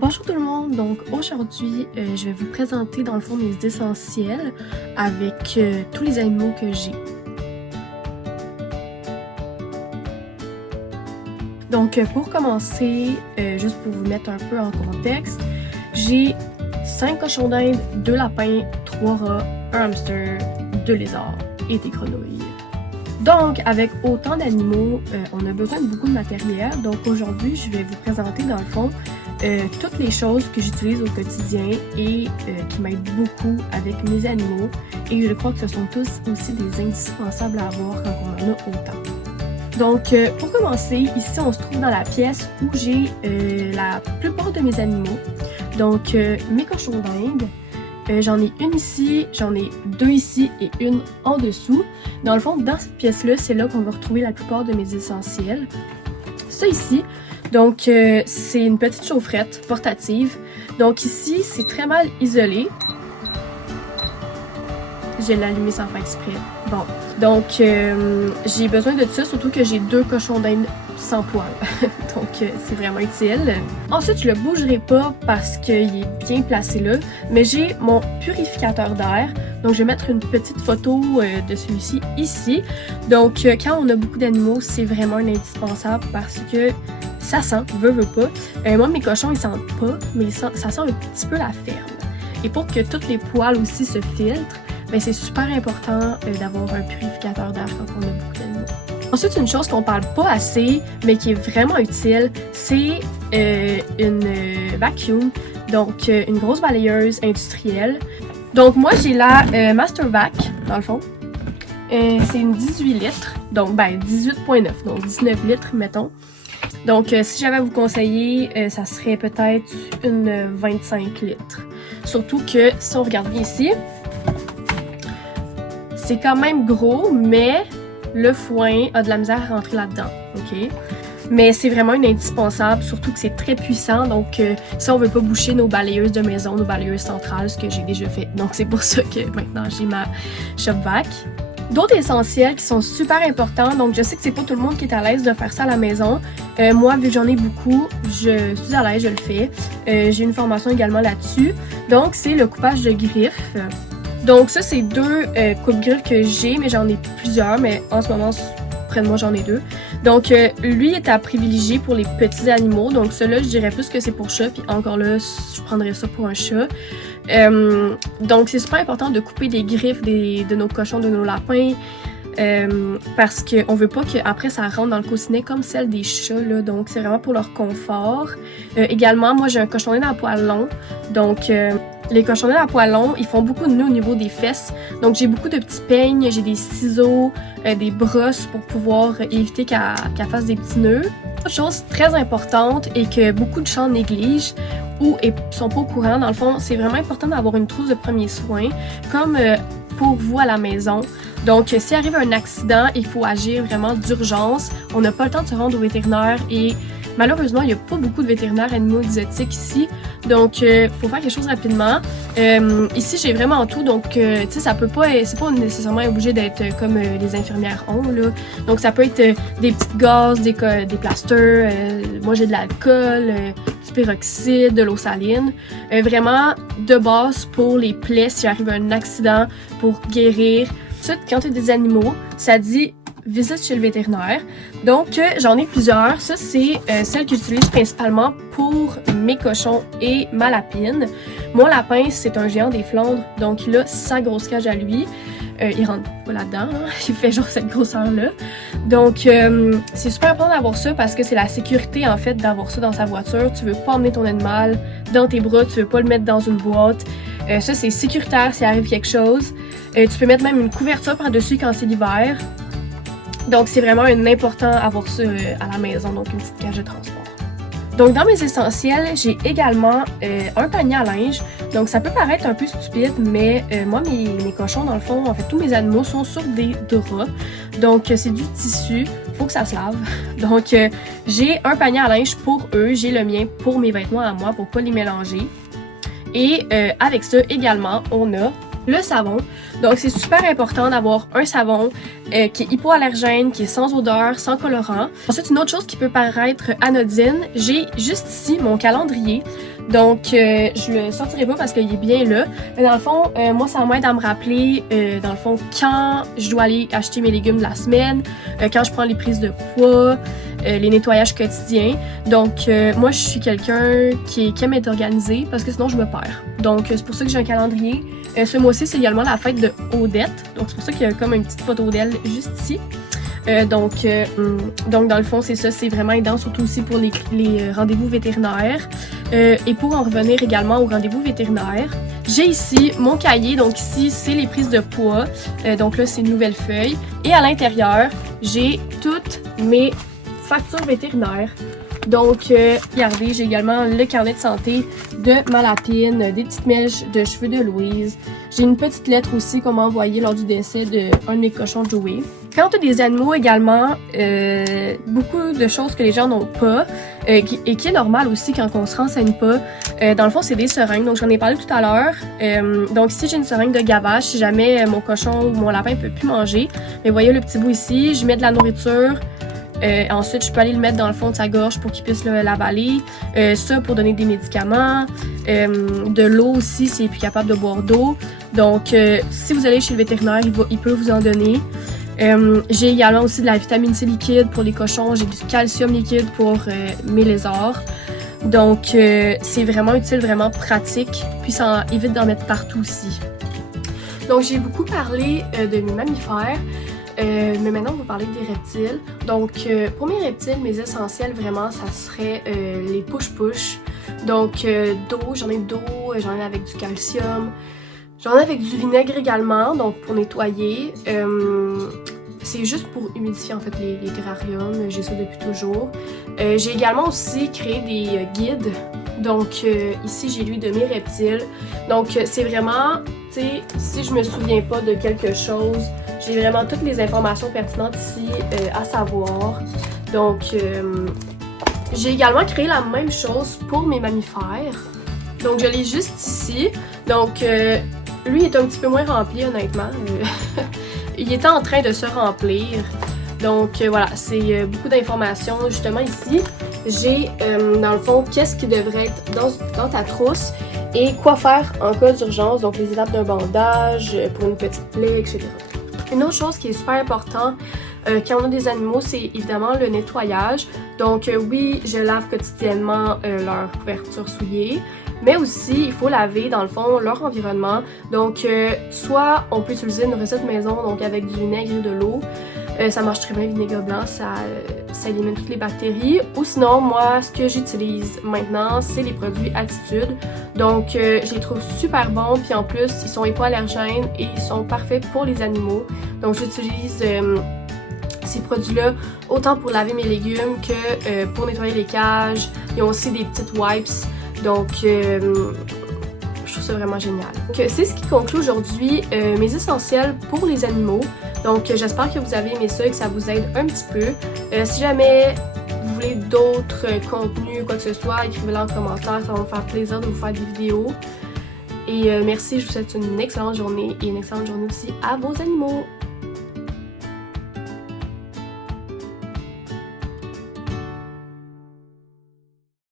Bonjour tout le monde, donc aujourd'hui je vais vous présenter dans le fond mes essentiels avec tous les animaux que j'ai. Donc pour commencer, juste pour vous mettre un peu en contexte, j'ai 5 cochons d'Inde, 2 lapins, 3 rats, un hamster, 2 lézards et des grenouilles. Donc avec autant d'animaux, on a besoin de beaucoup de matériel, donc aujourd'hui je vais vous présenter dans le fond toutes les choses que j'utilise au quotidien et qui m'aident beaucoup avec mes animaux, et je crois que ce sont tous aussi des indispensables à avoir quand on en a autant. Donc pour commencer, ici on se trouve dans la pièce où j'ai la plupart de mes animaux. Donc mes cochons d'Inde, j'en ai une ici, j'en ai 2 ici et une en dessous. Dans le fond, dans cette pièce-là, c'est là qu'on va retrouver la plupart de mes essentiels. Ça ici, donc c'est une petite chaufferette portative. Donc ici, c'est très mal isolé. Je l'ai allumé sans faire exprès. Bon, donc j'ai besoin de ça, surtout que j'ai 2 cochons d'Inde sans poils. Donc c'est vraiment utile. Ensuite, je le bougerai pas parce qu'il est bien placé là, mais j'ai mon purificateur d'air. Donc je vais mettre une petite photo de celui-ci ici. Donc quand on a beaucoup d'animaux, c'est vraiment un indispensable parce que ça sent, veut pas. Moi, mes cochons, ils sentent pas, mais ça sent un petit peu la ferme. Et pour que tous les poils aussi se filtrent, ben, c'est super important d'avoir un purificateur d'air quand on a beaucoup d'animaux. Ensuite, une chose qu'on parle pas assez, mais qui est vraiment utile, c'est une vacuum, donc une grosse balayeuse industrielle. Donc moi, j'ai la Master Vac, dans le fond. C'est une 18 litres, donc ben 18.9, donc 19 litres, mettons. Donc si j'avais à vous conseiller, ça serait peut-être une 25 litres. Surtout que, si on regarde bien ici, c'est quand même gros, mais le foin a de la misère à rentrer là-dedans, ok? Mais c'est vraiment une indispensable, surtout que c'est très puissant, donc si on veut pas boucher nos balayeuses de maison, nos balayeuses centrales, ce que j'ai déjà fait. Donc c'est pour ça que maintenant j'ai ma ShopVac. D'autres essentiels qui sont super importants, donc je sais que c'est pas tout le monde qui est à l'aise de faire ça à la maison. Moi, vu que j'en ai beaucoup, je suis à l'aise, je le fais. J'ai une formation également là-dessus. Donc c'est le coupage de griffes. Donc ça, c'est 2 coupe-griffes que j'ai, mais j'en ai plusieurs, mais en ce moment, près de moi, j'en ai 2. Donc lui est à privilégier pour les petits animaux, donc celui-là, je dirais plus que c'est pour chat, puis encore là, je prendrais ça pour un chat. Donc c'est super important de couper des griffes de nos cochons, de nos lapins, parce qu'on veut pas qu'après ça rentre dans le coussinet comme celle des chats, là, donc c'est vraiment pour leur confort. Également, moi j'ai un cochon d'Inde à poil long, donc les cochons d'Inde à poil long, ils font beaucoup de nœuds au niveau des fesses, donc j'ai beaucoup de petits peignes, j'ai des ciseaux, des brosses pour pouvoir éviter qu'elle fasse des petits nœuds. Autre chose très importante et que beaucoup de gens négligent ou sont pas au courant, dans le fond, c'est vraiment important d'avoir une trousse de premiers soins, comme pour vous à la maison. Donc, s'il arrive un accident et qu'il faut agir vraiment d'urgence, on n'a pas le temps de se rendre au vétérinaire et malheureusement, il n'y a pas beaucoup de vétérinaires animaux exotiques ici, donc il faut faire quelque chose rapidement. Ici, j'ai vraiment tout, donc tu sais, ça peut pas, c'est pas nécessairement obligé d'être comme les infirmières ont, là. Donc ça peut être des petites gazes, des plasters, moi j'ai de l'alcool, du peroxyde, de l'eau saline. Vraiment de base pour les plaies s'il arrive un accident, pour guérir. Ensuite, quand tu as des animaux, ça dit visite chez le vétérinaire. Donc, j'en ai plusieurs. Ça, c'est celle que j'utilise principalement pour mes cochons et ma lapine. Mon lapin, c'est un géant des Flandres, donc il a sa grosse cage à lui. Il rentre pas là-dedans, hein? Il fait genre cette grosseur-là. Donc, c'est super important d'avoir ça parce que c'est la sécurité, en fait, d'avoir ça dans sa voiture. Tu veux pas emmener ton animal dans tes bras, tu veux pas le mettre dans une boîte. Ça, c'est sécuritaire s'il arrive quelque chose. Tu peux mettre même une couverture par-dessus quand c'est l'hiver. Donc, c'est vraiment important d'avoir ça à la maison, donc une petite cage de transport. Donc, dans mes essentiels, j'ai également un panier à linge. Donc, ça peut paraître un peu stupide, mais moi, mes cochons, dans le fond, en fait, tous mes animaux sont sur des draps. Donc, c'est du tissu, faut que ça se lave. Donc, j'ai un panier à linge pour eux, j'ai le mien pour mes vêtements à moi, pour pas les mélanger. Et avec ça, également, on a le savon. Donc, c'est super important d'avoir un savon qui est hypoallergène, qui est sans odeur, sans colorant. Ensuite, une autre chose qui peut paraître anodine, j'ai juste ici mon calendrier. Donc, je le sortirai pas parce qu'il est bien là. Mais dans le fond, moi, ça m'aide à me rappeler, dans le fond, quand je dois aller acheter mes légumes de la semaine, quand je prends les prises de poids, les nettoyages quotidiens. Donc, moi, je suis quelqu'un qui aime être organisé parce que sinon, je me perds. Donc, c'est pour ça que j'ai un calendrier. Ce mois-ci, c'est également la fête de Odette. Donc, c'est pour ça qu'il y a comme une petite photo d'elle juste ici. Donc, dans le fond, c'est ça, c'est vraiment aidant, surtout aussi pour les rendez-vous vétérinaires. Et pour en revenir également aux rendez-vous vétérinaires, j'ai ici mon cahier. Donc ici, c'est les prises de poids. Donc là, c'est une nouvelle feuille. Et à l'intérieur, j'ai toutes mes factures vétérinaires. Donc, regardez, j'ai également le carnet de santé de ma lapine, des petites mèches de cheveux de Louise. J'ai une petite lettre aussi qu'on m'a envoyée lors du décès d'un de mes cochons Joey. Quand tu as des animaux également, beaucoup de choses que les gens n'ont pas, et qui est normal aussi quand on se renseigne pas. Dans le fond, c'est des seringues, donc j'en ai parlé tout à l'heure. Donc ici, j'ai une seringue de gavage si jamais mon cochon ou mon lapin ne peut plus manger. Mais voyez le petit bout ici, je mets de la nourriture. Ensuite, je peux aller le mettre dans le fond de sa gorge pour qu'il puisse l'avaler. Ça pour donner des médicaments. De l'eau aussi s'il n'est plus capable de boire d'eau. Donc, si vous allez chez le vétérinaire, il peut vous en donner. J'ai également aussi de la vitamine C liquide pour les cochons. J'ai du calcium liquide pour mes lézards. Donc, c'est vraiment utile, vraiment pratique. Puis, ça évite d'en mettre partout aussi. Donc, j'ai beaucoup parlé de mes mammifères. Mais maintenant, on va parler des reptiles. Donc, pour mes reptiles, mes essentiels, vraiment, ça serait les push-push. Donc, d'eau, j'en ai d'eau, j'en ai avec du calcium. J'en ai avec du vinaigre également, donc pour nettoyer. C'est juste pour humidifier en fait les terrariums, j'ai ça depuis toujours. J'ai également aussi créé des guides. Donc, ici, j'ai lu de mes reptiles. Donc, c'est vraiment, tu sais, si je me souviens pas de quelque chose, j'ai vraiment toutes les informations pertinentes ici à savoir. Donc, j'ai également créé la même chose pour mes mammifères. Donc, je l'ai juste ici. Donc, lui est un petit peu moins rempli, honnêtement. Il était en train de se remplir. Donc, voilà, c'est beaucoup d'informations. Justement, ici, j'ai, dans le fond, qu'est-ce qui devrait être dans ta trousse et quoi faire en cas d'urgence. Donc, les étapes d'un bandage, pour une petite plaie, etc. Une autre chose qui est super importante quand on a des animaux, c'est évidemment le nettoyage. Donc oui, je lave quotidiennement leur couverture souillée, mais aussi il faut laver dans le fond leur environnement. Donc soit on peut utiliser une recette maison, donc avec du vinaigre et de l'eau. Ça marche très bien, le vinaigre blanc, ça élimine toutes les bactéries. Ou sinon, moi, ce que j'utilise maintenant, c'est les produits Attitude. Donc, je les trouve super bons. Puis en plus, ils sont hypoallergènes et ils sont parfaits pour les animaux. Donc, j'utilise ces produits-là autant pour laver mes légumes que pour nettoyer les cages. Ils ont aussi des petites wipes. Donc, je trouve ça vraiment génial. Donc, c'est ce qui conclut aujourd'hui mes essentiels pour les animaux. Donc, j'espère que vous avez aimé ça et que ça vous aide un petit peu. Si jamais vous voulez d'autres contenus, quoi que ce soit, écrivez-le en commentaire. Ça va me faire plaisir de vous faire des vidéos. Et merci, je vous souhaite une excellente journée et une excellente journée aussi à vos animaux.